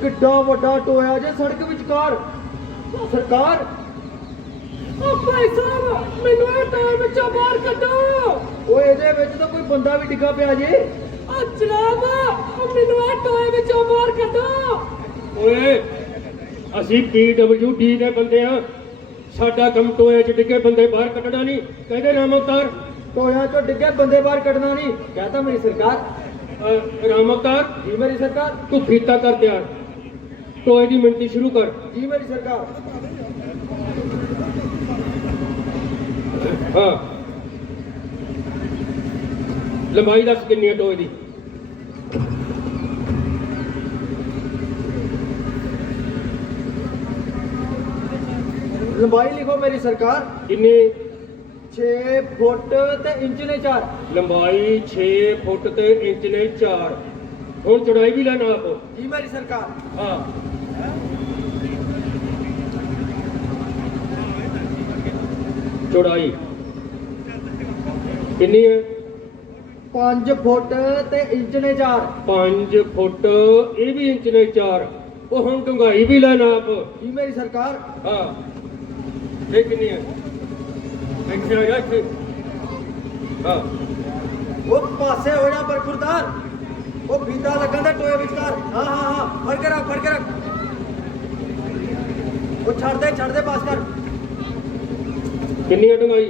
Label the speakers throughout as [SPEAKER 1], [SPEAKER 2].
[SPEAKER 1] ਕਿੱਡਾ ਵੱਡਾ ਟੋਇਆ ਜੇ ਸੜਕ ਵਿਚਕਾਰ। ਸਰਕਾਰ
[SPEAKER 2] ਭਾਈ ਸਾਹਿਬ ਮੈਨੂੰ ਇਹ ਟੋਏ ਵਿੱਚੋਂ ਬਾਹਰ ਕੱਢੋ।
[SPEAKER 1] ਓਏ ਇਹਦੇ ਵਿੱਚ ਤਾਂ ਕੋਈ ਬੰਦਾ ਵੀ ਡਿੱਗਾ ਪਿਆ ਜੇ।
[SPEAKER 2] ਜਨਾਬ ਮੈਨੂੰ ਇਹ ਟੋਏ ਵਿੱਚੋਂ ਬਾਹਰ ਕੱਢੋ।
[SPEAKER 3] ਓਏ ਅਸੀਂ PWD ਦੇ ਬੰਦੇ ਆ, ਸਾਡਾ ਕੰਮ ਟੋਏ 'ਚ ਡਿੱਗੇ ਬੰਦੇ ਬਾਹਰ ਕੱਢਣਾ ਨਹੀਂ। ਕਹਿੰਦੇ ਰਾਮ ਅਵਤਾਰ
[SPEAKER 1] ਟੋਇਆ ਚੋਂ ਡਿੱਗੇ ਬੰਦੇ ਬਾਹਰ ਕੱਢਣਾ ਨਹੀਂ ਕਹਤਾ ਮੇਰੀ ਸਰਕਾਰ।
[SPEAKER 3] ਰਾਮ ਅਵਤਾਰ
[SPEAKER 1] ਜੀ ਮੇਰੀ ਸਰਕਾਰ।
[SPEAKER 3] ਤੂੰ ਫੀਤਾ ਕਰ ਤਿਆਰ, ਟੋਏ ਦੀ ਮਿਣਤੀ ਸ਼ੁਰੂ ਕਰ।
[SPEAKER 1] ਜੀ ਮੇਰੀ ਸਰਕਾਰ।
[SPEAKER 3] ਹਾਂ ਲੰਬਾਈ ਦੱਸ ਕਿੰਨੀ ਹੈ ਟੋਏ ਦੀ?
[SPEAKER 1] ਲੰਬਾਈ ਲਿਖੋ ਮੇਰੀ ਸਰਕਾਰ।
[SPEAKER 3] ਕਿੰਨੀ?
[SPEAKER 1] 6 ਫੁੱਟ ਤੇ ਇੰਚ ਨੇ 4।
[SPEAKER 3] ਲੰਬਾਈ 6 ਫੁੱਟ ਤੇ ਇੰਚ ਨੇ 4। ਹੁਣ ਚੌੜਾਈ ਵੀ ਲੈਣਾ ਆਪ।
[SPEAKER 1] ਜੀ ਮੇਰੀ ਸਰਕਾਰ।
[SPEAKER 3] ਹਾਂ ਚੌੜਾਈ ਕਿੰਨੀ ਹੈ?
[SPEAKER 1] 5 ਫੁੱਟ ਤੇ ਇੰਚ ਨੇ 4।
[SPEAKER 3] 5 ਫੁੱਟ, ਇਹ ਵੀ ਇੰਚ ਨੇ 4। ਉਹ ਹੁਣ ਡੂੰਘਾਈ ਵੀ ਲੈਣਾ ਆਪ।
[SPEAKER 1] ਜੀ ਮੇਰੀ ਸਰਕਾਰ।
[SPEAKER 3] ਹਾਂ ਇਹ ਕਿੰਨੀ ਹੈ? ਇੱਥੇ ਆ ਜਾ ਇੱਥੇ। ਹਾਂ
[SPEAKER 1] ਉਹ ਪਾਸੇ ਹੋ ਜਾ ਬਰਖੁਰਦਾਰ। ਉਹ ਫੀਤਾ ਲੱਗਣ ਦਾ ਟੋਏ ਵਿਚਕਾਰ। ਹਾਂ ਹਾਂ ਹਾਂ ਫੜ ਕੇ ਰੱਖ, ਫੜ ਕੇ ਰੱਖ। ਉਹ ਛੱਡ ਦੇ ਪਾਸ ਕਰ।
[SPEAKER 3] ਕਿੰਨੀ ਹੈ ਡੂੰਘਾਈ?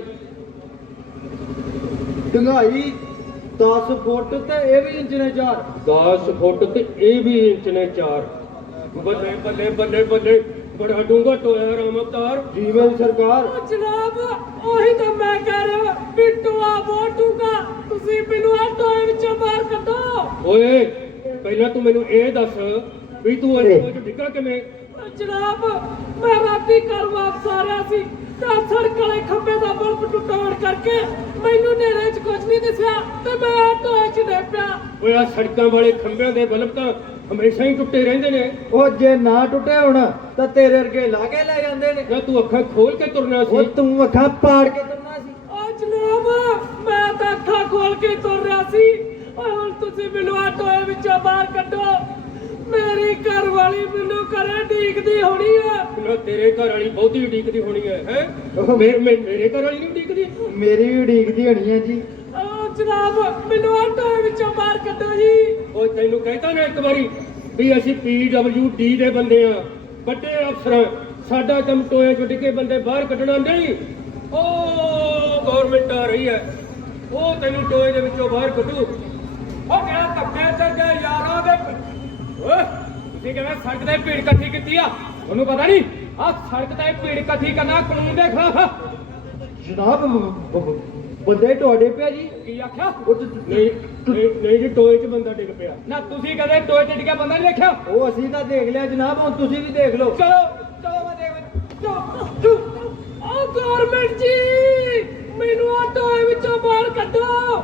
[SPEAKER 1] ਡੂੰਘਾਈ 10 ਫੁੱਟ ਤੇ ਇਹ ਵੀ ਇੰਚ ਨੇ 4।
[SPEAKER 3] 10 ਫੁੱਟ ਤੇ ਇਹ ਵੀ ਇੰਚ ਨੇ 4। ਬੱਲੇ ਬੱਲੇ ਬੱਲੇ ਬੱਲੇ, ਬੜਾ ਡੂੰਘਾ ਟੋਇਆ ਰਾਮ ਅਵਤਾਰ।
[SPEAKER 1] ਜੀ ਮੇਰੀ ਸਰਕਾਰ।
[SPEAKER 2] ਜਨਾਬ ਉਹੀ ਤਾਂ ਮੈਂ ਕਹਿ ਰਿਹਾ ਵੀ ਟੋਆ ਬਹੁਤ ਡੂੰਘਾ, ਤੁਸੀਂ ਮੈਨੂੰ ਇਹ ਟੋਏ ਵਿੱਚੋਂ ਬਾਹਰ ਕੱਢੋ।
[SPEAKER 3] ਓਏ ਪਹਿਲਾਂ ਤੂੰ ਮੈਨੂੰ ਇਹ ਦੱਸ ਵੀ ਤੂੰ ਇਸ ਟੋਏ 'ਚ ਡਿੱਗਾ ਕਿਵੇਂ?
[SPEAKER 2] ਜਨਾਬ ਮੈਂ ਰਾਤੀ ਘਰ ਵਾਪਸ ਆ ਰਿਹਾ ਸੀ ਤਾਂ ਸੜਕ ਵਾਲੇ ਖੰਭੇ ਦਾ ਬਲਬ ਟੁੱਟਣ ਕਰਕੇ ਮੈਨੂੰ ਨੇਰੇ 'ਚ ਕੁਝ ਨਹੀਂ ਦਿਸਿਆ ਤੇ ਮੈਂ ਟੋਏ 'ਚ ਡਿੱਗ ਪਿਆ।
[SPEAKER 3] ਓਏ ਆ ਸੜਕਾਂ ਵਾਲੇ ਖੰਭਿਆਂ ਦੇ ਬਲਬ ਤਾਂ ਹਮੇਸ਼ਾ ਹੀ ਟੁੱਟੇ ਰਹਿੰਦੇ ਨੇ।
[SPEAKER 1] ਉਹ ਜੇ ਨਾ ਟੁੱਟੇ ਹੁਣ ਤਾਂ ਤੇਰੇ ਵਰਗੇ ਲਾ ਕੇ ਲੈ ਜਾਂਦੇ ਨੇ।
[SPEAKER 3] ਨਾ ਤੂੰ ਅੱਖਾਂ ਖੋਲ ਕੇ ਤੁਰਨਾ
[SPEAKER 1] ਉਹ
[SPEAKER 3] ਸੀ।
[SPEAKER 1] ਤੂੰ ਅੱਖਾਂ ਪਾੜ ਕੇ ਤੁਰਨਾ ਸੀ।
[SPEAKER 2] ਜਨਾਬ ਮੈਂ ਤਾਂ ਅੱਖਾਂ ਖੋਲ ਕੇ ਤੁਰ ਰਿਹਾ ਸੀ। ਹੁਣ ਤੁਸੀਂ ਮੈਨੂੰ ਆ ਟੋਏ ਵਿੱਚੋਂ ਬਾਹਰ ਕੱਢੋ। ਮੇਰੀ ਘਰ ਵਾਲੀ ਮੈਨੂੰ ਘਰੇ ਢੀਕਦੀ ਹੋਣੀ ਹੈ।
[SPEAKER 3] ਨਾ ਤੇਰੇ ਘਰ ਵਾਲੀ ਬਹੁਤੀ ਉਡੀਕਦੀ ਹੋਣੀ ਹੈ। ਹੈ ਮੇਰੇ ਘਰ ਵਾਲੀ ਨਹੀਂ ਉਡੀਕਦੀ?
[SPEAKER 1] ਮੇਰੀ ਵੀ ਉਡੀਕਦੀ ਹੋਣੀ ਹੈ ਜੀ।
[SPEAKER 2] ਜਨਾਬ ਮੈਨੂੰ ਆ ਟੋਏ ਵਿੱਚੋਂ ਬਾਹਰ ਕੱਢੋ ਜੀ।
[SPEAKER 3] ਉਹ ਤੈਨੂੰ ਕਹਿੰਦਾ ਨਾ ਇੱਕ ਵਾਰੀ ਵੀ ਅਸੀਂ PWD ਦੇ ਬੰਦੇ ਆ, ਵੱਡੇ ਅਫਸਰ। ਸਾਡਾ ਕੰਮ ਟੋਏ 'ਚ ਡਿੱਗੇ ਬੰਦੇ ਬਾਹਰ ਕੱਢਣਾ ਨਹੀਂ। ਉਹ ਗਵਰਨਮੈਂਟ ਆ ਰਹੀ ਹੈ, ਉਹ ਤੈਨੂੰ ਟੋਏ ਦੇ ਵਿੱਚੋਂ ਬਾਹਰ ਕੱਢੂ। ਉਹ ਕਿਹੜਾ ਧੱਕੇ ਚੜ ਗਏ ਯਾਰਾਂ ਦੇ। ਓਏ ਤੁਸੀਂ ਕਿਵੇਂ ਸੜਕ ਤੇ ਭੀੜ ਇਕੱਠੀ ਕੀਤੀ ਆ? ਤੁਹਾਨੂੰ ਪਤਾ ਨਹੀਂ ਆ ਸੜਕ ਤੇ ਭੀੜ ਇਕੱਠੀ ਕਰਨਾ ਕਾਨੂੰਨ ਦੇ ਖਿਲਾਫ ਆ।
[SPEAKER 1] ਜਨਾਬ ਬੰਦੇ ਤੁਹਾਡੇ ਪਿਆ ਜੀ।
[SPEAKER 3] ਕੀ ਆਖਿਆ?
[SPEAKER 1] ਉਹ ਤੇ-
[SPEAKER 3] ਨਹੀਂ ਜੀ, ਟੋਏ 'ਚ ਬੰਦਾ ਡਿੱਗ ਪਿਆ। ਨਾ ਤੁਸੀਂ ਕਦੇ ਟੋਏ 'ਚ ਡਿੱਗਿਆ ਬੰਦਾ ਨਹੀਂ ਦੇਖਿਆ?
[SPEAKER 1] ਉਹ ਅਸੀਂ ਤਾਂ ਦੇਖ ਲਿਆ ਜਨਾਬ, ਹੁਣ ਤੁਸੀਂ ਵੀ ਦੇਖ ਲਓ।
[SPEAKER 3] ਚਲੋ ਚਲੋ ਮੈਂ ਦੇਖ।
[SPEAKER 2] ਓ ਗਵਰਨਮੈਂਟ ਜੀ ਮੈਨੂੰ ਆ ਟੋਏ ਵਿੱਚੋਂ ਬਾਹਰ ਕੱਢੋ।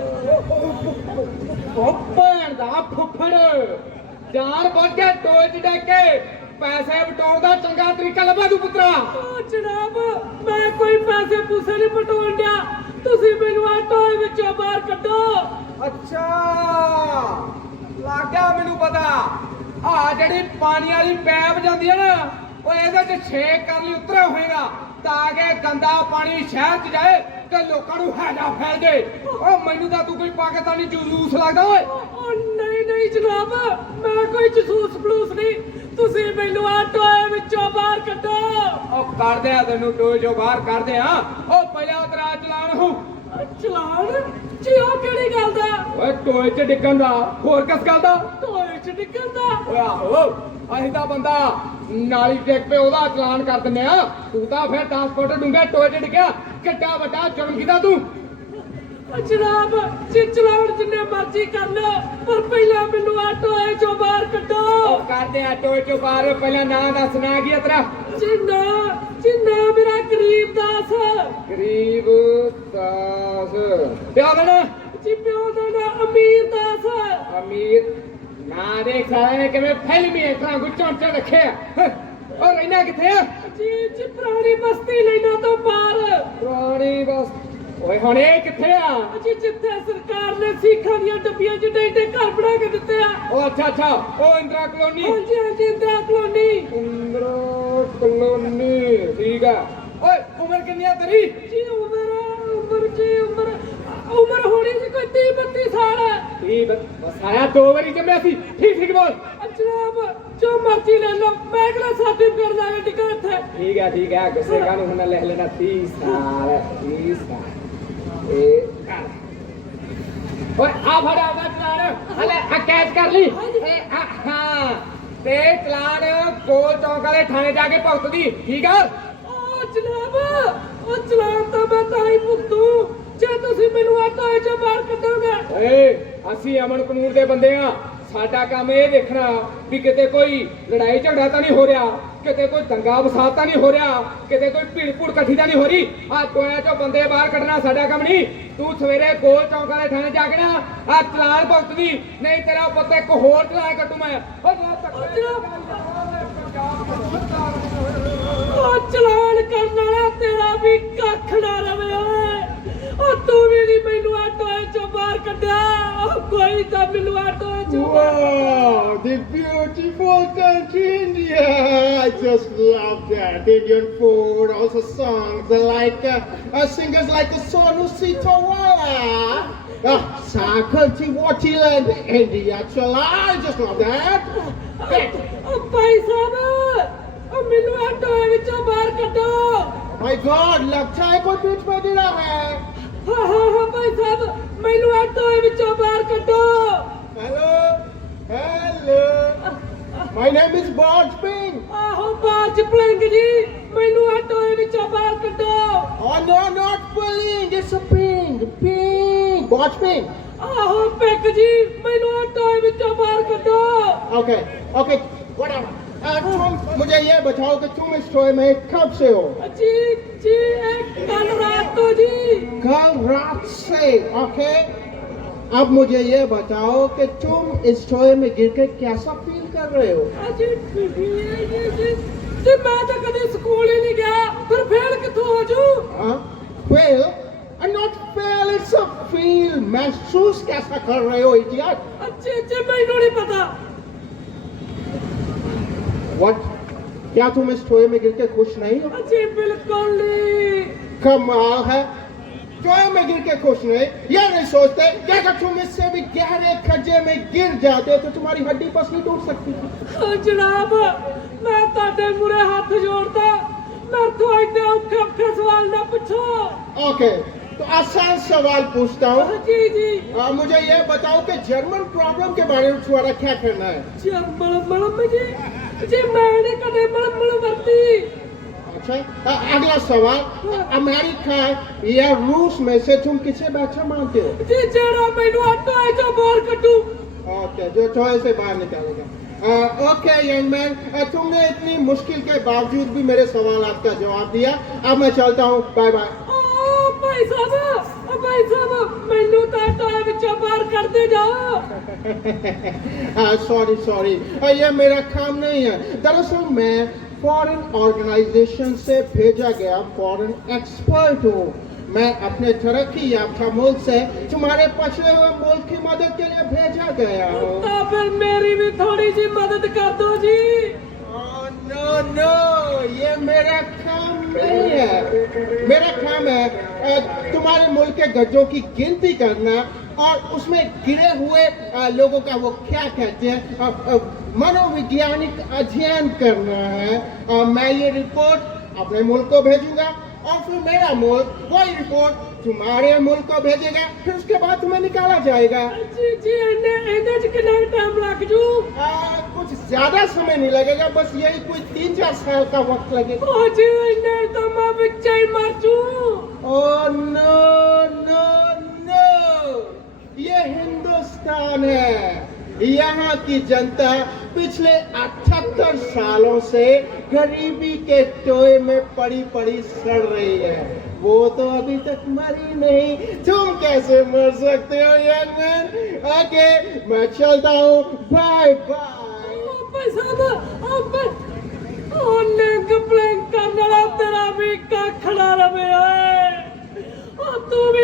[SPEAKER 3] ਉਹ ਭੈਣ ਦਾ ਫੁੱਫੜ ਚਾਰ ਵੱਜੇ ਟੋਏ 'ਚ ਡਿੱਗ ਕੇ ਪੈਸੇ ਵਟਾਉਣ ਦਾ ਚੰਗਾ ਤਰੀਕਾ ਲੱਭਾ ਤੂੰ ਪੁੱਤਰਾ।
[SPEAKER 2] ਓ ਜਨਾਬ ਮੈਂ ਕੋਈ ਪੈਸੇ ਪੂਸੇ ਨਹੀਂ ਪਟੋਣ ਡਿਆ, ਤੁਸੀਂ ਮੈਨੂੰ ਆ ਟੋਏ ਵਿੱਚੋਂ ਬਾਹਰ ਕੱਢੋ।
[SPEAKER 4] ਅੱਛਾ ਲੱਗ ਗਿਆ ਮੈਨੂੰ ਪਤਾ। ਆ ਜਿਹੜੀ ਪਾਣੀ ਵਾਲੀ ਪੈਪ ਜਾਂਦੀ ਹੈ ਨਾ, ਉਹ ਇਹਦੇ 'ਚ ਛੇਕ ਕਰਨ ਲਈ ਉਤਰਿਆ ਹੋਏਗਾ ਤਾਂ ਕਿ ਗੰਦਾ ਪਾਣੀ ਸ਼ਹਿਰ 'ਚ ਜਾਏ ਤੇ ਲੋਕਾਂ ਨੂੰ ਹੈਜਾ ਫੈਲ ਜੇ। ਉਹ ਮੈਨੂੰ ਤਾਂ ਤੂੰ ਕੋਈ ਪਾਕਿਸਤਾਨੀ ਜਲੂਸ ਲੱਗਦਾ ਓਏ।
[SPEAKER 2] ਓ ਨਹੀਂ ਨਹੀਂ ਜਨਾਬ ਮੈਂ ਕੋਈ ਜਸੂਸ ਬਲੂਸ ਨਹੀਂ, ਤੁਸੀਂ ਮੈਨੂੰ ਆ ਟੋਏ ਵਿੱਚੋਂ ਬਾਹਰ ਕੱਢੋ।
[SPEAKER 4] ਉਹ ਕਰਦੇ ਆ ਤੈਨੂੰ ਟੋਏ 'ਚੋਂ ਬਾਹਰ ਕਰਦੇ ਆ। ਉਹ ਪਹਿਲਾਂ ਤੇਰਾ ਚਲਾਨ ਹੋ।
[SPEAKER 2] ਚਲਾਨ ਜੀ? ਉਹ ਕਿਹੜੀ ਗੱਲ ਦਾ?
[SPEAKER 4] ਓਏ ਟੋਏ 'ਚ ਡਿੱਗਣ ਦਾ, ਹੋਰ ਕਿਸ ਗੱਲ ਦਾ?
[SPEAKER 2] ਟੋਏ 'ਚ ਡਿੱਗਣ ਦਾ?
[SPEAKER 4] ਓਏ ਆਹੋ ਅਸੀਂ ਤਾਂ ਬੰਦਾ ਨਾਲੀ ਡਿੱਗ ਪਏ ਉਹਦਾ ਚਲਾਨ ਕਰ ਦਿੰਦੇ ਆ। ਤੂੰ ਤਾਂ ਫਿਰ ਟਰਾਂਸਪੋਰਟ ਡੂੰਘੇ ਟੋਏ 'ਚ ਡਿੱਗਿਆ, ਕਿੱਡਾ ਵੱਡਾ ਜੁਰਮ ਕੀਤਾ ਤੂੰ।
[SPEAKER 2] ਜਨਾਬ ਜੀ ਚਲਾਨ ਜਿੰਨੇ ਮਰਜ਼ੀ ਕਰ ਲਓ ਪਰ ਪਹਿਲਾਂ ਮੈਨੂੰ ਆ ਟੋਏ 'ਚੋਂ ਬਾਹਰ ਕੱਢੋ।
[SPEAKER 4] ਉਹ ਕਰਦੇ ਆ ਟੋਏ 'ਚੋਂ ਬਾਹਰ। ਪਹਿਲਾਂ ਨਾਂ ਦੱਸ, ਨਾਂ ਕੀ ਆ ਤੇਰਾ?
[SPEAKER 2] ਜਿੰਨਾ ਮੇਰਾ ਗਰੀਬ ਦਾਸ।
[SPEAKER 4] ਗਰੀਬ ਦਾਸ। ਪਿਓ ਦਾ ਨਾਂ?
[SPEAKER 2] ਜੀ ਪਿਓ ਦਾ ਨਾਂ ਅਮੀਰ ਦਾਸ।
[SPEAKER 4] ਅਮੀਰ। ਨਾਂ ਦੇਖ ਸਾਲੇ ਨੇ ਕਿਵੇਂ ਫਿਲਮੀ ਇਸ ਤਰ੍ਹਾਂ ਗੁੱਚੋਂਟੇ ਰੱਖੇ ਆ। ਉਹ ਰਹਿਣਾ ਕਿੱਥੇ ਆ?
[SPEAKER 2] ਜੀ ਪੁਰਾਣੀ ਬਸਤੀ ਲੈਣਾ ਤੋਂ ਪਾਰ।
[SPEAKER 4] ਪੁਰਾਣੀ ਬਸ। ਓਏ ਹੁਣ ਇਹ ਕਿੱਥੇ ਆ?
[SPEAKER 2] ਜੀ ਜਿੱਥੇ ਸਰਕਾਰ ਨੇ ਸਿੱਖਾਂ ਦੀਆਂ ਡੱਬੀਆਂ ਚ ਡੇ ਘਰ ਬਣਾ ਕੇ ਦਿੱਤੇ ਆ।
[SPEAKER 4] ਉਹ ਅੱਛਾ ਉਹ ਇੰਦਰਾ ਕਲੋਨੀ।
[SPEAKER 2] ਹਾਂਜੀ ਹਾਂਜੀ ਇੰਦਰਾ ਕਲੋਨੀ।
[SPEAKER 4] ਇੰਦਰਾ ਕਲੋਨੀ ਠੀਕ ਆ। ਓਏ ਉਮਰ ਕਿੰਨੀ ਆ ਤੇਰੀ?
[SPEAKER 2] ਜੀ ਉਮਰ ਹੋਣੀ ਸੀ ਕੋਈ 30-32 ਸਾਲ।
[SPEAKER 4] ਠੀਕ ਬਸ ਆਇਆ 2 ਵਾਰੀ ਜੰਮਿਆ ਸੀ। ਠੀਕ ਬੋਲ।
[SPEAKER 2] ਜਨਾਬ ਜੋ ਮਰਜ਼ੀ ਲੈ ਲਓ ਮੈਂ ਕਿਹੜਾ ਸਰਟੀਫਿਕੇਟ ਲਾ ਕੇ ਟਿਕਾ ਇੱਥੇ।
[SPEAKER 4] ਠੀਕ ਹੈ ਗੁੱਸੇ ਕਾਨੂੰ ਹੁਣ ਲੈ ਲੈਣਾ 30 ਸਾਲ 30 ਸਾਲ। ਇਹ ਕਰ ਓਏ ਆ ਫੜਾ ਉਹਦਾ ਚਲਾਨ ਹਲੇ ਆ ਕੈਚ ਕਰ ਲਈ। ਇਹ ਹਾਂ ਤੇ ਚਲਾਨ ਕੋਲ ਚੌਂਕ ਵਾਲੇ ਥਾਣੇ ਜਾ ਕੇ ਭੁਗਤਦੀ ਠੀਕ ਆ।
[SPEAKER 2] ਉਹ ਜਨਾਬ ਉਹ ਚਲਾਨ ਤਾਂ ਮੈਂ ਤਾਂ ਹੀ ਭੁਗਤੂ ਜੇ ਤੁਸੀਂ ਮੈਨੂੰ ਆਟੋ ਚੋਂ ਬਾਹਰ ਕੱਢੋਗੇ।
[SPEAKER 4] ਓਏ ਅਸੀਂ ਅਮਨ ਕਾਨੂੰਨ ਦੇ ਬੰਦੇ ਆ। ਸਾਡਾ ਕੰਮ ਇਹ ਦੇਖਣਾ ਵੀ ਕਿਤੇ ਕੋਈ ਲੜਾਈ ਝਗੜਾ ਤਾਂ ਨਹੀਂ ਹੋ ਰਿਹਾ, ਕਿਤੇ ਕੋਈ ਦੰਗਾ ਫਸਾਦ ਤਾਂ ਨਹੀਂ ਹੋ ਰਿਹਾ, ਕਿਤੇ ਕੋਈ ਭੀੜ ਭੂੜ ਇਕੱਠੀ ਤਾਂ ਨਹੀਂ ਹੋ ਰਹੀ। ਆ ਟੋਇਆਂ ਚੋਂ ਬੰਦੇ ਬਾਹਰ ਕੱਢਣਾ ਸਾਡਾ ਕੰਮ ਨਹੀਂ। ਤੂੰ ਸਵੇਰੇ ਗੋਲ ਚੌਂਕ ਵਾਲੇ ਥਾਣੇ ਜਾ ਕੇ ਨਾ ਆ ਚਲਾਨ ਭੁਗਤਦੀ ਨਹੀਂ ਤੇਰਾ ਪੁੱਤ ਇੱਕ ਹੋਰ ਚਲਾਨ ਕੱਟੂ ਮੈਂ।
[SPEAKER 2] ਉਹ ਚਲਾਨ ਕਰਨ ਵਾਲਾ ਤੇਰਾ ਵੀ ਕੱਖ ਨਾ ਰਵੇ ਓਏ। ਉਹ ਤੂੰ ਵੀ ਨਹੀਂ ਮੈਨੂੰ ਆਟੋ ਚੋਂ ਬਾਹਰ ਕੱਢਿਆ। ਉਹ ਕੋਈ ਤਾਂ ਮੈਨੂੰ ਆਟੋ ਚੋਂ
[SPEAKER 5] Wow, the beautiful country India. I just love that. Indian food, also songs like singers like Sonu Sitawala. Sakalti Watiland, India. Chala, I just love that.
[SPEAKER 2] ਉਹ ਭਾਈ ਸਾਹਿਬ ਉਹ ਮੈਨੂੰ ਆਟੋ ਵਿੱਚੋਂ ਬਾਹਰ ਕੱਢੋ।
[SPEAKER 5] My God, लगता है कोई बीच में गिरा है.
[SPEAKER 2] ਹਾਂ ਭਾਈ ਸਾਹਿਬ ਮੈਨੂੰ ਆਟੋ ਵਿੱਚੋਂ ਬਾਹਰ ਕੱਢੋ।
[SPEAKER 5] Hello. My name is Bart Ping.
[SPEAKER 2] ਆਹੋ ਬਾਜ ਪਲੰਗ ਜੀ ਮੈਨੂੰ ਆਟੋ ਵਿੱਚੋਂ ਬਾਹਰ ਕੱਢੋ।
[SPEAKER 5] Oh no, not pulling. It's a ping. Ping. Bart Ping.
[SPEAKER 2] ਆਹੋ ਪਿੱਕ ਜੀ ਮੈਨੂੰ ਆਟੋ ਵਿੱਚੋਂ ਬਾਹਰ ਕੱਢੋ।
[SPEAKER 5] Okay, whatever. तुम मुझे ये बताओ कि तुम इस टोए में कब से हो?
[SPEAKER 2] जी कल रात को जी।
[SPEAKER 5] कल रात से, ओके। अब मुझे ये बताओ कि तुम इस टोए में गिर के कैसा फील कर रहे हो?
[SPEAKER 2] जी मैं तो कभी स्कूल ही नहीं गया फिर फेल कितों हो जू?
[SPEAKER 5] Fail? Not fail, it's a feel. महसूस कैसा कर रहे हो, idiot?
[SPEAKER 2] जी मैनू नहीं पता।
[SPEAKER 5] What? क्या तुम इस टोए में गिर के खुश नहीं हो?
[SPEAKER 2] जी बिल्कुल नहीं।
[SPEAKER 5] कमाल है। टोए में गिर के खुश नहीं, ये नहीं सोचते कि अगर तुम इससे भी गहरे खड्डे में गिर जाते तो तुम्हारी हड्डी पसली टूट सकती थी।
[SPEAKER 2] जनाब मैं ताडे मुरे हाथ जोड़ता मेरे तो इतने औखे सवाल ना पूछो।
[SPEAKER 5] ओके, तो आसान सवाल पूछता हूँ।
[SPEAKER 2] जी
[SPEAKER 5] मुझे ये बताओ कि जर्मन प्रॉब्लम के बारे में तुम्हारा क्या कहना है?
[SPEAKER 2] जर्मन जी मैंने कदे मलमल वर्ती।
[SPEAKER 5] अच्छा, अगला सवाल, अमेरिका या रूस में से तुम किसे बेहतर मानते हो?
[SPEAKER 2] जी जेड़ा मैनू आटो जो बाहर कड्डू।
[SPEAKER 5] ओके, जो टोए से बाहर निकालेगा। ओके यंग मैन, तुमने इतनी मुश्किल के बावजूद भी मेरे सवाल का जवाब दिया। अब मैं चलता हूँ, बाय बाय।
[SPEAKER 2] भाई साहब मैनू तो आटो विचों बाहर कर दे जाओ।
[SPEAKER 5] सॉरी, ये मेरा काम नहीं है। दरअसल मैं फॉरेन ऑर्गेनाइजेशन से भेजा गया फॉरेन एक्सपर्ट हूँ। मैं अपने तरक्की याफ्ता मुल्क से तुम्हारे पछड़े हुए मुल्क की मदद के लिए भेजा गया हूँ।
[SPEAKER 2] तो फिर मेरी भी थोड़ी सी मदद कर दो जी।
[SPEAKER 5] नो, ये मेरा काम नहीं है। मेरा काम है तुम्हारे मुल्क के गड्ढों की गिनती करना और उसमें गिरे हुए लोगों का वो क्या कहते हैं मनोवैज्ञानिक अध्ययन करना है। मैं ये रिपोर्ट अपने मुल्क को भेजूंगा और फिर मेरा मुल्क वही रिपोर्ट तुम्हारे मुल्क को भेजेगा, फिर उसके बाद तुम्हें निकाला जाएगा।
[SPEAKER 2] जी इन्हें कितना टाइम लग जू?
[SPEAKER 5] कुछ ज्यादा समय नहीं लगेगा, बस यही कोई 3-4 साल का वक्त लगेगा।
[SPEAKER 2] ओ जी इन्हें तो मैं बिच्चे ही मर जू।
[SPEAKER 5] ओह नो, ये हिंदुस्तान है। यहाँ की जनता पिछले 78 सालों से गरीबी के टोए में पड़ी सड़ रही है। वो तो अभी तक मरी नहीं, तुम कैसे मर सकते हो यंग मैन? ओके, मैं चलता हूँ, बाय बाय।
[SPEAKER 2] भाई साहब लिंक प्लिंक करने वाला तेरा भी का खड़ा रहे। तू भी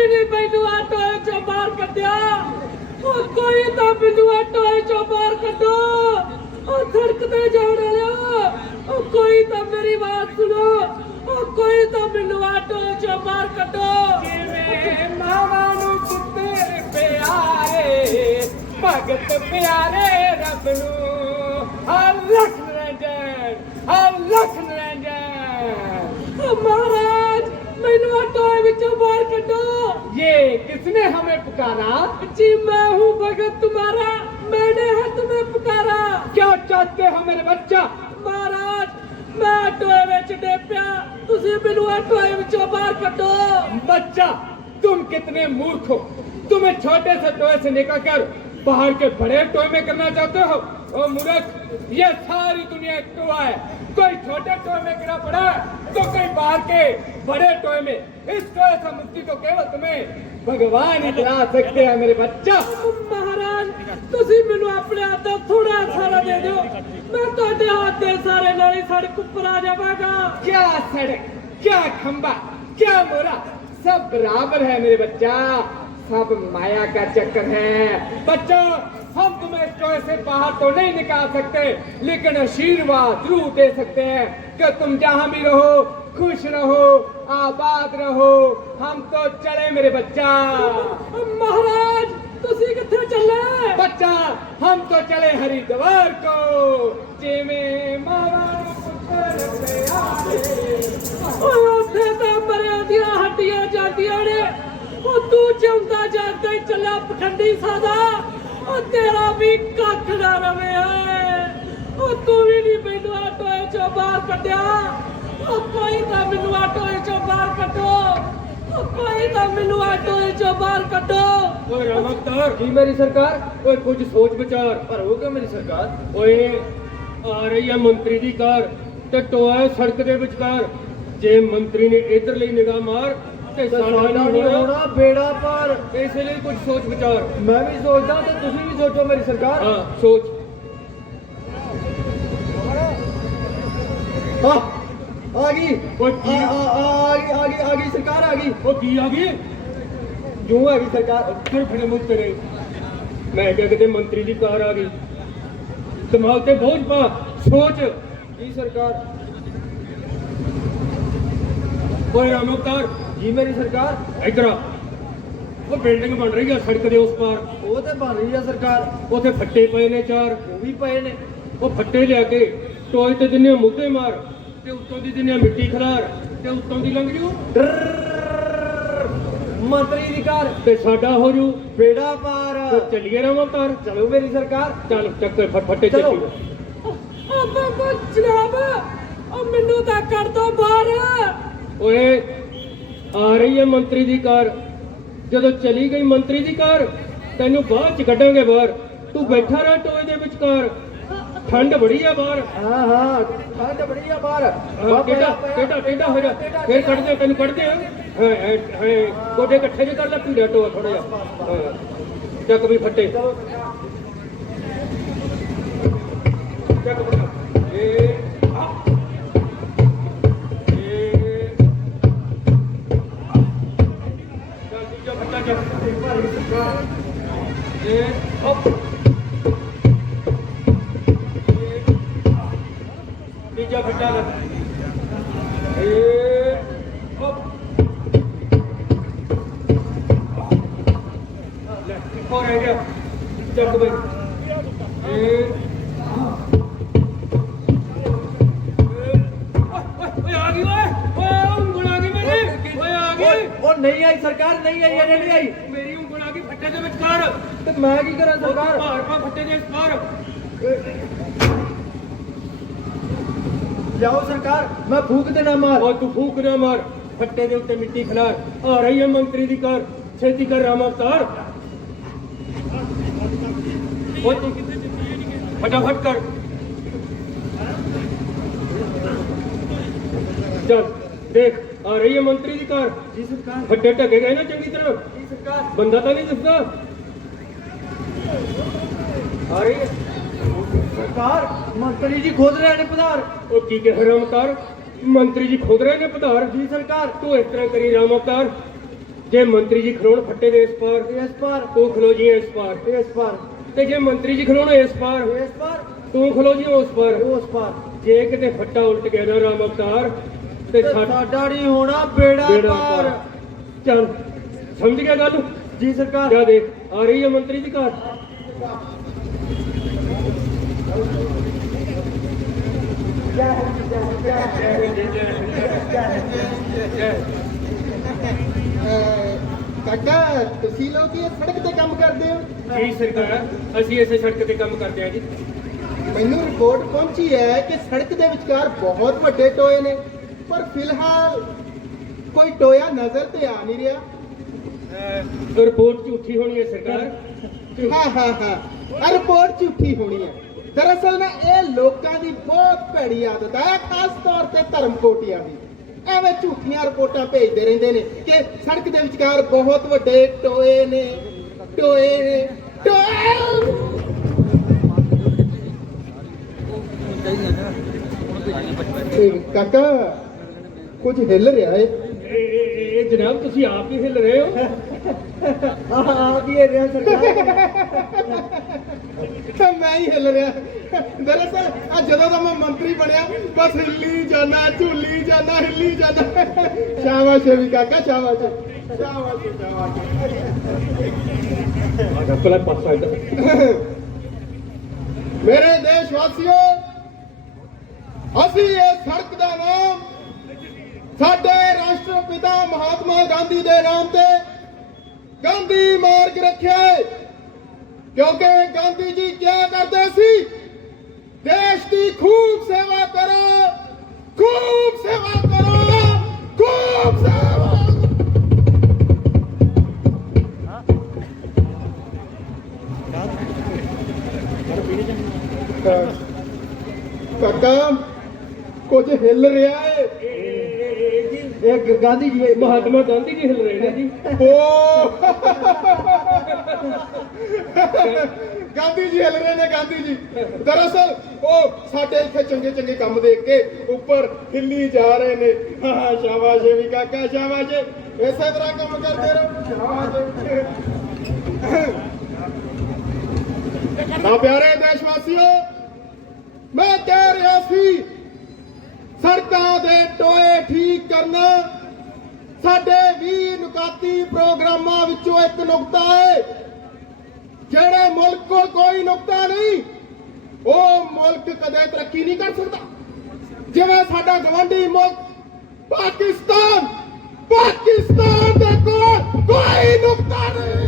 [SPEAKER 2] ਕੱਢਿਆ ਉਹ ਕੋਈ ਤਾਂ ਮੈਨੂੰ ਆ ਟੋਏ ਚੋਂ ਬਾਹਰ ਕੱਢੋ ਉਹ ਸੜਕ ਤੇ ਜਾਣ ਵਾਲਿਆ ਉਹ ਕੋਈ ਤਾਂ ਮੇਰੀ ਬਾਤ ਸੁਣੋ ਉਹ ਕੋਈ ਤਾਂ ਮੈਨੂੰ ਆ ਟੋਏ ਚੋਂ ਬਾਹਰ ਕੱਢੋ
[SPEAKER 4] ਕਿਵੇਂ ਮਾਵਾਂ ਨੂੰ ਪੁੱਤਰ ਪਿਆਰੇ ਭਗਤ ਪਿਆਰੇ ਰੱਬ ਨੂੰ ਹਰ ਲੱਖ ਨਿਰੰਜਨ
[SPEAKER 2] ਉਹ ਮਹਾਰਾਜ ਮੈਨੂੰ ਆ ਟੋਏ ਵਿੱਚੋਂ ਬਾਹਰ ਕੱਢੋ
[SPEAKER 4] ये किसने हमें पुकारा?
[SPEAKER 2] जी मैं हूँ भगत तुम्हारा मैंने है तुम्हें पुकारा
[SPEAKER 4] क्या चाहते हो मेरे बच्चा?
[SPEAKER 2] महाराज मैं टोए विच डेपिया तुसी मैनू आ टोए विचों बाहर कड्डो
[SPEAKER 4] बच्चा तुम कितने मूर्ख हो तुम्हें छोटे से टोए से निकल कर बाहर के बड़े टोए में करना चाहते हो ओ मूर्ख ये सारी दुनिया एक टोआ है कोई छोटे टोए में गिरा पड़ा है तो कोई बाहर के बड़े टोए में इस टोए से मुक्ति को केवल तुम्हें भगवान ही दिला सकते हैं मेरे बच्चा
[SPEAKER 2] महाराज तुसी मैनू अपने हाथ दा थोड़ा सारा दे दो मैं तुहाडे हाथ दे सारे नाल ही सड़क उपर आ जावांगा
[SPEAKER 4] क्या सड़क क्या खंबा क्या मोरा सब बराबर है मेरे बच्चा सब माया का चक्कर है बच्चा हम तुम्हें इस टोए से बाहर तो नहीं निकाल सकते लेकिन आशीर्वाद जरूर दे सकते हैं कि तुम जहाँ भी रहो खुश रहो आबाद रहो हम तो चले मेरे बच्चा
[SPEAKER 2] महाराज तुसी किथे चले
[SPEAKER 4] बच्चा हम तो चले हरिद्वार को जिमे मावा
[SPEAKER 2] ਓਏ ਉੱਥੇ ਤਾਂ ਮਰਿਆਂ ਦੀਆਂ ਹੱਡੀਆਂ ਜਾਂਦੀਆਂ ਨੇ ਉਹ ਤੂੰ ਜਿਉਂਦਾ ਜਾਂਦਾ ਹੀ ਚੱਲਿਆ ਪਖੰਡੀ ਸਾਦਾ ਉਹ ਤੇਰਾ ਵੀ ਕੱਖ ਨਾ ਰਵੇ ਉਹ ਤੂੰ ਵੀ ਨਹੀਂ ਮੈਨੂੰ ਆ ਟੋਏ ਚੋਂ ਬਾਹਰ ਕੱਢਿਆ ਉਹ ਕੋਈ ਤਾਂ ਮੈਨੂੰ ਆ ਟੋਏ ਚੋਂ ਬਾਹਰ ਕੱਢੋ ਉਹ ਕੋਈ ਤਾਂ ਮੈਨੂੰ ਆ ਟੋਏ ਚੋਂ ਬਾਹਰ ਕੱਢੋ
[SPEAKER 3] ਓਏ ਰਾਮ ਅਵਤਾਰ
[SPEAKER 1] जी मेरी सरकार
[SPEAKER 3] ਓਏ ਕੁਝ ਸੋਚ ਵਿਚਾਰ
[SPEAKER 1] पर हो गया मेरी सरकार
[SPEAKER 3] ਓਏ ਆ ਰਹੀ ਹੈ ਮੰਤਰੀ ਦੀ ਕਾਰ ਤੇ ਟੋਆ ਹੈ ਸੜਕ ਦੇ ਵਿਚਕਾਰ ਜੇ ਮੰਤਰੀ ਨੇ ਇਧਰ ਲਈ ਨਿਗਾਹ ਮਾਰ ਤੇ ਸਾਡਾ
[SPEAKER 1] साडा
[SPEAKER 3] ਨਹੀਂ
[SPEAKER 1] नहीं
[SPEAKER 3] ਹੋਣਾ
[SPEAKER 1] होना बेड़ा पार
[SPEAKER 3] ਇਸ ਲਈ ਕੁਝ ਸੋਚ ਵਿਚਾਰ
[SPEAKER 1] मैं भी सोचता तो तुसी भी सोचो मेरी सरकार
[SPEAKER 3] ਹਾਂ ਸੋਚ
[SPEAKER 1] हाँ आ गई
[SPEAKER 3] ओए, की-
[SPEAKER 1] आ गई सरकार आ गई
[SPEAKER 3] ਉਹ ਕੀ ਆ ਗਈ
[SPEAKER 1] यूं आ गई सरकार
[SPEAKER 3] ਫਿਰ ਫਿਰ ਮੁੱਤ ਤੇਰੇ ਮੈਂ ਕਿਹਾ ਕਿਤੇ ਮੰਤਰੀ ਦੀ ਕਾਰ ਆ ਗਈ ਦਿਮਾਗ ਤੇ ਬੋਝ ਪਾ ਸੋਚ
[SPEAKER 1] जी सरकार
[SPEAKER 3] ਓਏ ਰਾਮ ਅਵਤਾਰ
[SPEAKER 1] जी मेरी सरकार
[SPEAKER 3] ਇੱਧਰ ਆ ਉਹ ਬਿਲਡਿੰਗ ਬਣ ਰਹੀ ਆ ਸੜਕ ਦੇ ਉਸ ਪਾਰ
[SPEAKER 1] वो तो बन रही है सरकार
[SPEAKER 3] ਉੱਥੇ ਫੱਟੇ ਪਏ ਨੇ ਚਾਰ
[SPEAKER 1] वो भी पे ने
[SPEAKER 3] ਉਹ ਫੱਟੇ ਲਿਆ ਕੇ ਟੋਏ ਤੇ ਜਿੰਨੇ ਮੁੱਦੇ ਮਾਰ ਤੇ ਉੱਤੋਂ ਦੀ ਜਿੰਨੇ ਮਿੱਟੀ ਖਲਾਰ ਤੇ ਉੱਤੋਂ ਦੀ ਲੰਘ ਜੂ
[SPEAKER 1] मंत्री दी कार
[SPEAKER 3] ਤੇ ਸਾਡਾ ਹੋ ਜੂ
[SPEAKER 1] बेड़ा पार
[SPEAKER 3] ਤੇ ਚੱਲੀਏ ਰਾਮ ਅਵਤਾਰ
[SPEAKER 1] चलो मेरी सरकार
[SPEAKER 3] ਚੱਲ ਚੱਕਰ ਫੱਟੇ
[SPEAKER 1] ਚਲੋ।
[SPEAKER 3] ਚੱਲੀ
[SPEAKER 2] ਉਹ ਬਾਬਾ ਜਨਾਬ ਉਹ ਮੈਨੂੰ ਤਾਂ ਕੱਢ ਦੋ ਬਾਹਰ
[SPEAKER 3] ਓਏ ਆ ਰਹੀ ਹੈ ਮੰਤਰੀ ਦੀ ਕਾਰ ਜਦੋਂ ਚਲੀ ਗਈ ਮੰਤਰੀ ਦੀ ਕਾਰ ਤੈਨੂੰ ਬਾਅਦ ਚ ਕੱਢਾਂਗੇ ਬਾਹਰ ਤੂੰ ਬੈਠਾ ਰਹਿ ਟੋਏ ਦੇ ਵਿਚਕਾਰ ਠੰਡ ਬੜੀ ਆ ਬਾਹਰ
[SPEAKER 1] हाँ हाँ ठंड बड़ी है बाहर
[SPEAKER 3] ਟੇਡਾ ਹੋ ਜਾ ਫੇਰ ਕੱਢਦੇ ਤੈਨੂੰ ਕੱਢਦੇ ਆ ਕੋਡੇ ਇਕੱਠੇ ਜੇ ਕਰ ਲੈ ਪੀੜਾ ਟੋਆ ਥੋੜਾ ਜਿਹਾ ਚੱਕ ਵੀ ਫੱਟੇ ਚੱਕ ਬਣਾ ਇਹ ਚੱਲ ਦੂਜਾ ਫੱਟਾ ਚੱਕ ਇਹ ਹੱਪ ਤੀਜਾ ਫੱਟਾ ਲੱਗ ਇਹ ਹੱਪ ਲੈ ਹੋਰ ਰਹਿ ਗਿਆ ਚੱਕ ਬਈ ਇਹ ਓਏ ਆ ਗਈ ਓਏ ਉਂਗਲ ਆ ਗਈ ਮੇਰੀ ਓਏ ਆ ਗਈ
[SPEAKER 1] वो नहीं आई सरकार नहीं आई ये नहीं आई
[SPEAKER 3] ਮੇਰੀ ਉਂਗਲ ਆ ਗਈ ਫੱਟੇ ਦੇ ਵਿਚਕਾਰ
[SPEAKER 1] तो मैं की करा सरकार
[SPEAKER 3] ਭਾਰ ਪਾ ਫੱਟੇ ਦੇ ਵਿਚਕਾਰ
[SPEAKER 1] जाओ सरकार मैं फूक देना मार
[SPEAKER 3] ਓਏ ਤੂੰ ਫੂਕ ਨਾ ਮਾਰ ਫੱਟੇ ਦੇ ਉੱਤੇ ਮਿੱਟੀ ਖਿਲਾਰ ਆ ਰਹੀ ਹੈ ਮੰਤਰੀ ਦੀ ਕਾਰ ਛੇਤੀ ਕਰ ਰਾਮ ਅਵਤਾਰ ਓਏ ਤੂੰ ਫਟਾਫਟ ਕਰ ਚੱਲ ਦੇਖ ਆ ਰਹੀ ਹੈ ਮੰਤਰੀ ਦੀ ਕਾਰ
[SPEAKER 1] जी सरकार
[SPEAKER 3] ਫੱਟੇ ਢਕੇ ਗਏ ਨਾ ਚੰਗੀ ਤਰ੍ਹਾਂ
[SPEAKER 1] जी सरकार
[SPEAKER 3] ਬੰਦਾ ਤਾਂ ਨਹੀਂ ਦਿਸਦਾ ਆ ਰਹੀ ਹੈ
[SPEAKER 1] सरकार मंत्री जी खोद रहे हैं पधार
[SPEAKER 3] ਉਹ ਕੀ ਕਹਿ ਰਾਮ ਅਵਤਾਰ ਮੰਤਰੀ ਜੀ ਖੁਦ ਰਹੇ ਨੇ ਪਧਾਰ
[SPEAKER 1] जी सरकार
[SPEAKER 3] ਤੂੰ ਇਸ ਤਰ੍ਹਾਂ ਕਰੀ ਰਾਮ ਅਵਤਾਰ ਜੇ ਮੰਤਰੀ ਜੀ ਖਲੋਣ ਫੱਟੇ ਦੇ ਇਸ ਪਾਰ
[SPEAKER 1] ਇਸ ਪਾਰ
[SPEAKER 3] ਤੂੰ ਖਲੋ ਜੀ ਇਸ ਪਾਰ
[SPEAKER 1] ਇਸ ਪਾਰ
[SPEAKER 3] ਤੇ ਜੇ ਮੰਤਰੀ ਜੀ ਖਲੋਣ ਇਸ ਪਾਰ
[SPEAKER 1] ਇਸ ਪਾਰ
[SPEAKER 3] ਤੂੰ ਖਲੋ ਜੀ ਉਸ ਪਾਰ
[SPEAKER 1] ਉਸ ਪਾਰ
[SPEAKER 3] ਜੇ ਕਿਤੇ ਫੱਟਾ ਉਲਟ ਗਿਆ ਨਾ ਰਾਮ ਅਵਤਾਰ ਤੇ
[SPEAKER 1] ਤੇ
[SPEAKER 3] ਸਾਡਾ
[SPEAKER 1] ਸਾਡਾ ਨਹੀਂ ਹੋਣਾ ਬੇੜਾ
[SPEAKER 3] ਬੇੜਾ
[SPEAKER 1] ਪਾਰ
[SPEAKER 3] ਪਾਰ। ਚੱਲ ਸਮਝ ਗਿਆ ਗੱਲ
[SPEAKER 1] ਜੀ ਸਰਕਾਰ
[SPEAKER 3] ਕਿਆ ਦੇਖ ਆ ਰਹੀ ਹੈ ਮੰਤਰੀ ਦੀ ਕਾਰ
[SPEAKER 5] ਕਾਕਾ ਤੁਸੀਂ ਲੋਕ ਇਹ ਸੜਕ ਤੇ ਕੰਮ ਕਰਦੇ ਹੋ?
[SPEAKER 3] ਜੀ ਸਰਕਾਰ ਅਸੀਂ ਇਸੇ ਸੜਕ ਤੇ ਕੰਮ ਕਰਦੇ ਹਾਂ ਜੀ
[SPEAKER 5] ਮੈਨੂੰ ਰਿਪੋਰਟ ਪਹੁੰਚੀ ਹੈ ਕਿ ਸੜਕ ਦੇ ਵਿਚਕਾਰ ਬਹੁਤ ਵੱਡੇ ਟੋਏ ਨੇ, ਪਰ ਫਿਲਹਾਲ ਕੋਈ ਟੋਇਆ ਨਜ਼ਰ ਤੇ ਆ ਨਹੀਂ ਰਿਹਾ।
[SPEAKER 3] ਰਿਪੋਰਟ ਝੂਠੀ ਹੋਣੀ ਹੈ ਸਰਕਾਰ
[SPEAKER 5] ਹਾਂ ਰਿਪੋਰਟ ਝੂਠੀ ਹੋਣੀ ਹੈ। ਦਰਅਸਲ ਨਾ ਇਹ ਲੋਕਾਂ ਦੀ ਬਹੁਤ ਭੈੜੀ ਆਦਤ ਹੈ, ਖਾਸ ਤੌਰ ਤੇ ਧਰਮਕੋਟੀਆਂ ਦੀ। ਐਵੇਂ ਝੂਠੀਆਂ ਰਿਪੋਰਟਾਂ ਭੇਜਦੇ ਰਹਿੰਦੇ ਨੇ ਕਿ ਸੜਕ ਦੇ ਵਿਚਕਾਰ ਬਹੁਤ ਵੱਡੇ ਟੋਏ ਨੇ ਟੋਏ। ਕਾਕਾ ਕੁਝ ਹਿੱਲ ਰਿਹਾ ਏ।
[SPEAKER 3] ਇਹ ਜਨਾਬ ਤੁਸੀਂ ਆਪ ਹੀ ਹਿੱਲ ਰਹੇ ਹੋ
[SPEAKER 1] ਆ ਵੀ ਇਹ ਰਿਹਾ ਸਰਕਾਰ
[SPEAKER 5] ਮੈਂ ਹੀ ਹਿੱਲ ਰਿਹਾ। ਦਰਅਸਲ ਆ ਜਦੋਂ ਦਾ ਮੈਂ ਮੰਤਰੀ ਬਣਿਆ ਬਸ ਹਿੱਲੀ ਜਾਣਾ ਝੂਲੀ ਜਾਣਾ ਹਿੱਲੀ ਜਾਣਾ। ਸ਼ਾਬਾਸ਼ ਵੀ ਕਾਕਾ ਸ਼ਾਬਾਸ਼ ਸ਼ਾਬਾਸ਼ ਸ਼ਾਬਾਸ਼।
[SPEAKER 3] ਆਗਾ ਪਹਿਲਾਂ ਪਾਸਾ
[SPEAKER 5] ਮੇਰੇ ਦੇਸ਼ ਵਾਸੀਓ, ਅਸੀਂ ਇਹ ਸੜਕ ਦਾ ਨਾਮ ਸਾਡੇ ਰਾਸ਼ਟਰਪਿਤਾ ਮਹਾਤਮਾ ਗਾਂਧੀ ਦੇ ਨਾਮ ਤੇ ਗਾਂਧੀ ਮਾਰਗ ਰੱਖਿਆ ਹੈ, ਕਿਉਂਕਿ ਗਾਂਧੀ ਜੀ ਕਿਹਾ ਕਰਦੇ ਸੀ, ਦੇਸ਼ ਦੀ ਖੂਬ ਸੇਵਾ ਕਰੋ, ਖੂਬ ਸੇਵਾ ਕਰੋ, ਖੂਬ ਸੇਵਾ। ਕਾਕਾ ਕੁਝ ਹਿੱਲ ਰਿਹਾ ਹੈ।
[SPEAKER 1] ਇਹ ਗਾਂਧੀ ਜੀ
[SPEAKER 3] ਮਹਾਤਮਾ ਗਾਂਧੀ ਜੀ ਹਿੱਲ ਰਹੇ ਨੇ ਜੀ
[SPEAKER 5] ਓ ਗਾਂਧੀ ਜੀ ਹਿੱਲ ਰਹੇ ਨੇ ਗਾਂਧੀ ਜੀ। ਦਰਅਸਲ ਉਹ ਸਾਡੇ ਇੱਥੇ ਚੰਗੇ ਚੰਗੇ ਕੰਮ ਦੇਖ ਕੇ ਉੱਪਰ ਹਿੱਲੀ ਜਾ ਰਹੇ ਨੇ। ਹਾਂ ਸ਼ਾਬਾਸ਼ ਵੀ ਕਾਕਾ ਸ਼ਾਬਾਸ਼, ਇਸੇ ਤਰ੍ਹਾਂ ਕੰਮ ਕਰਦੇ ਰਹੋ। ਸ਼ਾਬਾਸ਼। ਨਾ ਪਿਆਰੇ ਦੇਸ਼ ਵਾਸੀਓ, ਮੈਂ ਕਹਿ ਰਿਹਾ ਸੀ ਸੜਕਾਂ ਦੇ ਟੋਏ ਠੀਕ ਕਰਨਾ ਸਾਡੇ 20 ਨੁਕਾਤੀ ਪ੍ਰੋਗਰਾਮਾਂ ਵਿੱਚੋਂ ਇੱਕ ਨੁਕਤਾ ਹੈ। ਜਿਹੜੇ ਮੁਲਕ ਕੋਲ ਕੋਈ ਨੁਕਤਾ ਨਹੀਂ, ਉਹ ਮੁਲਕ ਕਦੇ ਤਰੱਕੀ ਨਹੀਂ ਕਰ ਸਕਦਾ। ਜਿਵੇਂ ਸਾਡਾ ਗਵਾਂਢੀ ਮੁਲਕ ਪਾਕਿਸਤਾਨ ਦੇ ਕੋਲ ਕੋਈ ਨੁਕਤਾ ਨਹੀਂ।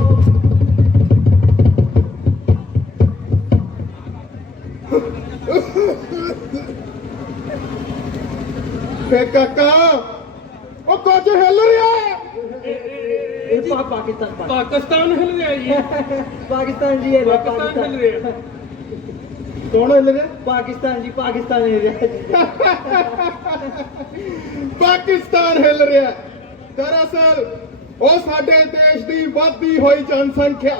[SPEAKER 5] ਫੇ ਕਾਕਾ ਉਹ ਕੁਝ ਹਿੱਲ ਰਿਹਾ ਹੈ।
[SPEAKER 1] ਇਹ ਪਾਕਿਸਤਾਨ
[SPEAKER 3] ਪਾਕਿਸਤਾਨ ਹਿੱਲ ਰਿਹਾ ਜੀ
[SPEAKER 1] ਪਾਕਿਸਤਾਨ ਜੀ ਇਹ ਰਿਹਾ,
[SPEAKER 3] ਪਾਕਿਸਤਾਨ ਹਿੱਲ ਰਿਹਾ
[SPEAKER 5] ਕੌਣ ਹਿੱਲ ਰਿਹਾ?
[SPEAKER 1] ਪਾਕਿਸਤਾਨ ਜੀ ਪਾਕਿਸਤਾਨ ਇਹ ਰਿਹਾ
[SPEAKER 5] ਪਾਕਿਸਤਾਨ ਹਿੱਲ ਰਿਹਾ। ਦਰਅਸਲ ਉਹ ਸਾਡੇ ਦੇਸ਼ ਦੀ ਵੱਧਦੀ ਹੋਈ ਜਨਸੰਖਿਆ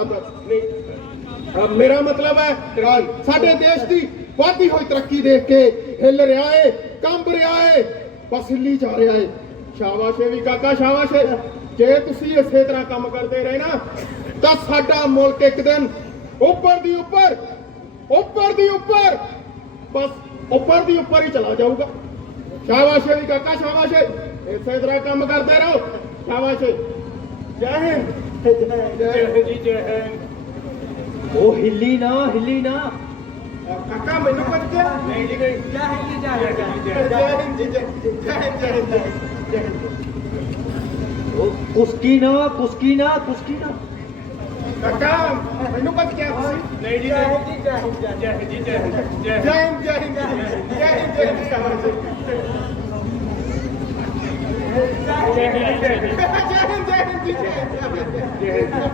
[SPEAKER 5] ਮੇਰਾ ਮਤਲਬ ਹੈ ਸਾਡੇ ਦੇਸ਼ ਦੀ ਵੱਧਦੀ ਹੋਈ ਤਰੱਕੀ ਦੇਖ ਕੇ ਹਿੱਲ ਰਿਹਾ ਏ, ਕੰਬ ਰਿਹਾ ਏ, ਬਸ ਹਿੱਲੀ ਜਾ ਰਿਹਾ ਏ। ਸ਼ਾਬਾਸ਼ ਵੀ ਕਾਕਾ ਸ਼ਾਬਾਸ਼। ਜੇ ਤੁਸੀਂ ਇਸੇ ਤਰ੍ਹਾਂ ਕੰਮ ਕਰਦੇ ਰਹੇ ਨਾ ਤਾਂ ਸਾਡਾ ਮੁਲਕ ਇੱਕ ਦਿਨ ਉੱਪਰ ਦੀ ਉੱਪਰ ਬਸ ਉੱਪਰ ਦੀ ਉੱਪਰ ਹੀ ਚਲਾ ਜਾਊਗਾ। ਸ਼ਾਬਾਸ਼ ਵੀ ਕਾਕਾ ਸ਼ਾਬਾਸ਼, ਇਸੇ ਤਰ੍ਹਾਂ ਕੰਮ ਕਰਦੇ ਰਹੋ। ਸ਼ਾਬਾਸ਼। ਜੈ ਹਿੰਦ।
[SPEAKER 3] ਜੈ ਹਿੰਦ ਜੀ ਜੈ ਹਿੰਦ।
[SPEAKER 1] ਉਹ ਹਿੱਲੀ ਨਾ
[SPEAKER 5] ਕਾਕਾ ਮੈਨੂੰ ਕੁਝ ਕਿਹਾ
[SPEAKER 3] ਨਹੀਂ ਜੀ ਨਹੀਂ
[SPEAKER 1] ਜੈ ਹਿੰਦ
[SPEAKER 5] ਜੈ ਹਿੰਦ ਜੀ ਜੈ ਹਿੰਦ।
[SPEAKER 1] ਉਹ ਕੁਸਕੀ ਨਾ
[SPEAKER 5] ਕਾਕਾ ਮੈਨੂੰ ਕੁਝ ਕਿਹਾ ਤੁਸੀਂ
[SPEAKER 3] ਨਹੀਂ ਜੀ
[SPEAKER 1] ਜੈ
[SPEAKER 3] ਨਹੀਂ
[SPEAKER 1] ਹਿੰਦ ਜੈ ਹਿੰਦ
[SPEAKER 3] ਜੈ ਹਿੰਦ ਜੀ ਜੈ ਹਿੰਦ ਜੈ
[SPEAKER 5] ਜੈ
[SPEAKER 3] ਹਿੰਦ
[SPEAKER 5] ਹਿੰਦ ਜੈ ਹਿੰਦ ਜੈ ਹਿੰਦ ਜੈ ਹਿੰਦ ਸ਼ਾਬਾਸ਼।
[SPEAKER 3] ਜੈ ਹਿੰਦ ਜੈ ਹਿੰਦ
[SPEAKER 5] ਜੈ ਹਿੰਦ ਜੀ ਜੈ ਹਿੰਦ।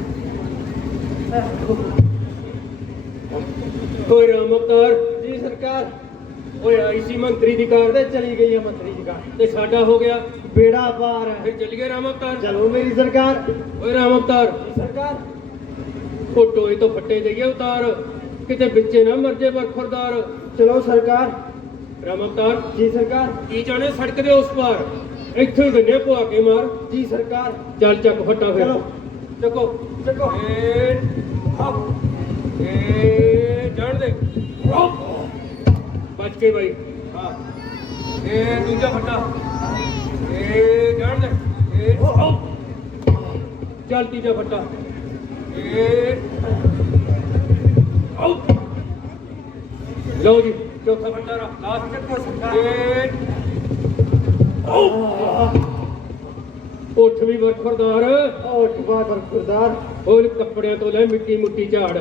[SPEAKER 3] ਕੋਈ ਰਾਮ ਅਵਤਾਰ
[SPEAKER 1] ਜੀ ਸਰਕਾਰ
[SPEAKER 3] ਓਏ ਆਈ ਸੀ ਮੰਤਰੀ ਦੀ ਕਾਰ
[SPEAKER 1] ਤੇ ਚਲੀ ਗਈ ਹੈ ਮੰਤਰੀ ਜੀ ਦਾ
[SPEAKER 3] ਤੇ ਸਾਡਾ ਹੋ ਗਿਆ
[SPEAKER 1] ਬੇੜਾ ਪਾਰ ਹੈ।
[SPEAKER 3] ਫਿਰ ਚੱਲ ਗਿਆ ਰਾਮ ਅਵਤਾਰ।
[SPEAKER 1] ਚਲੋ ਮੇਰੀ ਸਰਕਾਰ
[SPEAKER 3] ਓਏ ਰਾਮ ਅਵਤਾਰ
[SPEAKER 1] ਸਰਕਾਰ
[SPEAKER 3] ਉਹ ਟੋਏ ਤੋਂ ਫੱਟੇ ਜਾਈਏ ਉਤਾਰ, ਕਿਤੇ ਵਿੱਚੇ ਨਾ ਮਰ ਜੇ ਬਰਖੁਰਦਾਰ।
[SPEAKER 1] ਚਲੋ ਸਰਕਾਰ
[SPEAKER 3] ਰਾਮ ਅਵਤਾਰ
[SPEAKER 1] ਜੀ ਸਰਕਾਰ
[SPEAKER 3] ਕੀ ਜਾਣੇ ਸੜਕ ਦੇ ਉਸ ਪਾਰ ਇੱਥੇ ਗੰਨੇ ਪਵਾ ਕੇ ਮਾਰ
[SPEAKER 1] ਜੀ ਸਰਕਾਰ
[SPEAKER 3] ਚੱਲ ਚੱਕ ਫੱਟਾ ਫਿਰ
[SPEAKER 1] ਚਲੋ
[SPEAKER 3] ਚੱਕੋ
[SPEAKER 1] ਚੱਕੋ
[SPEAKER 3] ਏ ਹੱਪ ਏ ਜਾਣ ਦੇ ਹੱਪ ਬਚ ਕੇ ਬਾਈ ਹਾਂ ਏ ਦੂਜਾ ਫੱਟਾ ਏ ਜਾਣ ਦੇ ਏ ਹੱਪ ਚੱਲ ਤੀਜਾ ਫੱਟਾ ਏ ਹੱਪ ਲਓ ਜੀ ਚੌਥਾ ਫੱਟਾ ਰਾ ਲਾਸਟ
[SPEAKER 1] ਚੱਕੋ ਸਰਕਾਰ
[SPEAKER 3] ਏ ਉੱਠ ਵੀ ਬਰਖੁਰਦਾਰ
[SPEAKER 1] ਉੱਠ ਬਾਹਰ ਬਰਖੁਰਦਾਰ
[SPEAKER 3] ਉਹ ਕੱਪੜਿਆਂ ਤੋਂ ਲੈ ਮਿੱਟੀ ਮੁੱਟੀ ਝਾੜ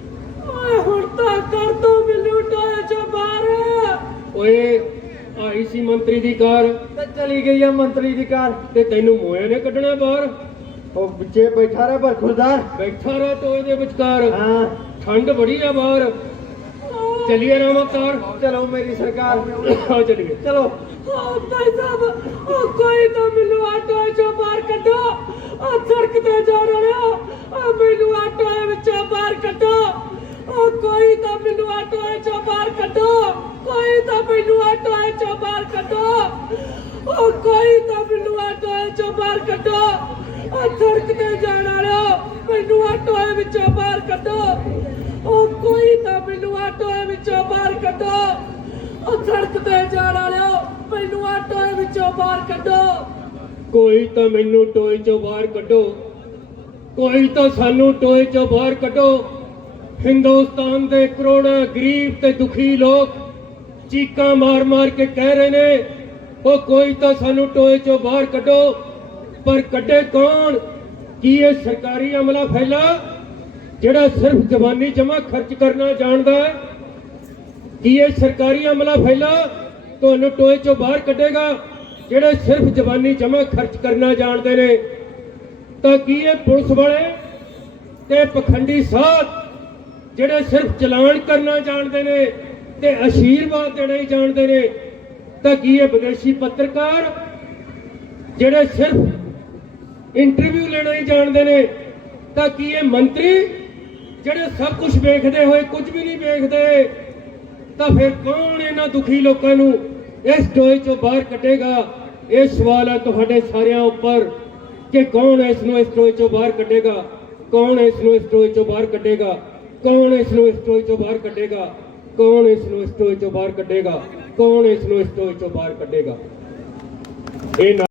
[SPEAKER 2] ਓਏ ਹੁਣ ਤਾਂ ਕਰ ਦੋ ਮੈਨੂੰ ਟੋਏ ਚੋਂ ਬਾਹਰ।
[SPEAKER 3] ਓਏ ਆਈ ਸੀ ਮੰਤਰੀ ਦੀ ਕਾਰ
[SPEAKER 1] ਤੇ ਚਲੀ ਗਈ ਆ ਮੰਤਰੀ ਦੀ ਕਾਰ
[SPEAKER 3] ਤੇ ਤੈਨੂੰ ਮੋਇਆ ਨੇ ਕੱਢਣਾ ਬਾਹਰ
[SPEAKER 1] ਉਹ ਵਿੱਚੇ ਬੈਠਾ ਰਿਹਾ ਬਰਖੁਰਦਾਰ
[SPEAKER 3] ਬੈਠਾ ਰਹਿ ਟੋਏ ਦੇ ਵਿਚਕਾਰ
[SPEAKER 1] ਹਾਂ
[SPEAKER 3] ਠੰਡ ਬੜੀ ਆ ਬਾਹਰ ਚਲੀਏ ਰਾਮ ਅਵਤਾਰ
[SPEAKER 1] ਚਲੋ ਮੇਰੀ ਸਰਕਾਰ
[SPEAKER 3] ਆ ਚਲੀਏ
[SPEAKER 1] ਚਲੋ
[SPEAKER 2] ਓ ਭਾਈ ਸਾਹਿਬ ਓ ਕੋਈ ਤਾਂ ਮੈਨੂੰ ਆਟੋ ਚੋਂ ਬਾਹਰ ਕੱਢੋ। ਆ ਸੜਕ ਤੇ ਜਾ ਰਿਹਾ ਆ ਮੈਨੂੰ ਆਟੋ ਵਿੱਚੋਂ ਬਾਹਰ ਕੱਢੋ। ਓ ਕੋਈ ਤਾਂ ਮੈਨੂੰ ਆਟੋ ਚੋਂ ਬਾਹਰ ਕੱਢੋ। ਕੋਈ ਤਾਂ ਮੈਨੂੰ ਆਟੋ ਚੋਂ ਬਾਹਰ ਕੱਢੋ। ਓ ਕੋਈ ਤਾਂ ਮੈਨੂੰ ਆਟੋ ਚੋਂ ਬਾਹਰ ਕੱਢੋ। ਆ ਸੜਕ ਤੇ ਜਾਣ ਵਾਲਿਓ ਮੈਨੂੰ ਆਟੋ ਵਿੱਚੋਂ ਬਾਹਰ ਕੱਢੋ। ਓ ਕੋਈ ਤਾਂ ਮੈਨੂੰ ਆਟੋ ਵਿੱਚੋਂ ਬਾਹਰ ਕੱਢੋ। ਓ ਸੜਕ ਤੇ ਜਾਣ ਵਾਲਿਓ ਮੈਨੂੰ ਆਟੋ ਵਿੱਚੋਂ ਬਾਹਰ ਕੱਢੋ।
[SPEAKER 3] ਕੋਈ ਤਾਂ ਮੈਨੂੰ ਟੋਏ ਚੋਂ ਬਾਹਰ ਕੱਢੋ ਕੋਈ ਤਾਂ ਸਾਨੂੰ ਟੋਏ ਚੋਂ ਬਾਹਰ ਕੱਢੋ ਹਿੰਦੁਸਤਾਨ ਦੇ ਕਰੋੜਾਂ ਗਰੀਬ ਤੇ ਦੁਖੀ ਲੋਕ ਚੀਕਾਂ ਮਾਰ ਮਾਰ ਕੇ ਕਹਿ ਰਹੇ ਨੇ ਉਹ ਕੋਈ ਤਾਂ ਸਾਨੂੰ ਟੋਏ ਚੋਂ ਬਾਹਰ ਕੱਢੋ ਪਰ ਕੱਢੇ ਕੌਣ ਕੀ ਇਹ ਸਰਕਾਰੀ ਅਮਲਾ ਫੈਲਾ ਜਿਹੜਾ ਸਿਰਫ ਜ਼ਬਾਨੀ ਜਮ੍ਹਾਂ ਖਰਚ ਕਰਨਾ ਜਾਣਦਾ ਹੈ ਕੀ ਇਹ ਸਰਕਾਰੀ ਅਮਲਾ ਫੈਲਾ ਤੁਹਾਨੂੰ ਟੋਏ ਚੋਂ ਬਾਹਰ ਕੱਢੇਗਾ ਜਿਹੜੇ ਸਿਰਫ ਜ਼ਬਾਨੀ ਜਮ੍ਹਾਂ ਖਰਚ ਕਰਨਾ ਜਾਣਦੇ ਨੇ ਤਾਂ ਕੀ ਇਹ ਪੁਲਿਸ ਵਾਲੇ ਤੇ ਪਖੰਡੀ ਸਾਧ ਜਿਹੜੇ ਸਿਰਫ ਚਲਾਨ ਕਰਨਾ ਜਾਣਦੇ ਨੇ ਤੇ ਅਸ਼ੀਰਵਾਦ ਦੇਣਾ ਹੀ ਜਾਣਦੇ ਨੇ ਤਾਂ ਕੀ ਇਹ ਵਿਦੇਸ਼ੀ ਪੱਤਰਕਾਰ ਜਿਹੜੇ ਸਿਰਫ ਇੰਟਰਵਿਊ ਲੈਣਾ ਹੀ ਜਾਣਦੇ ਨੇ ਤਾਂ ਕੀ ਇਹ ਮੰਤਰੀ ਜਿਹੜੇ ਸਭ ਕੁਝ ਵੇਖਦੇ ਹੋਏ ਕੁਝ ਵੀ ਨਹੀਂ ਵੇਖਦੇ ਤਾਂ ਫਿਰ ਕੌਣ ਇਹਨਾਂ ਦੁਖੀ ਲੋਕਾਂ ਨੂੰ ਇਸ ਟੋਏ ਚੋਂ ਬਾਹਰ ਕੱਢੇਗਾ ਇਹ ਸਵਾਲ ਹੈ ਤੁਹਾਡੇ ਸਾਰਿਆਂ ਉੱਪਰ ਕਿ ਕੌਣ ਇਸ ਨੂੰ ਇਸ ਟੋਏ ਚੋਂ ਬਾਹਰ ਕੱਢੇਗਾ ਕੌਣ ਇਸ ਨੂੰ ਇਸ ਟੋਏ ਚੋਂ ਬਾਹਰ ਕੱਢੇਗਾ ਕੌਣ ਇਸ ਨੂੰ ਇਸ ਟੋਏ ਚੋਂ ਬਾਹਰ ਕੱਢੇਗਾ ਕੌਣ ਇਸ ਨੂੰ ਇਸ ਟੋਏ ਚੋਂ ਬਾਹਰ ਕੱਢੇਗਾ ਕੌਣ ਇਸ ਨੂੰ ਇਸ ਟੋਏ ਚੋਂ ਬਾਹਰ ਕੱਢੇਗਾ ਇਹ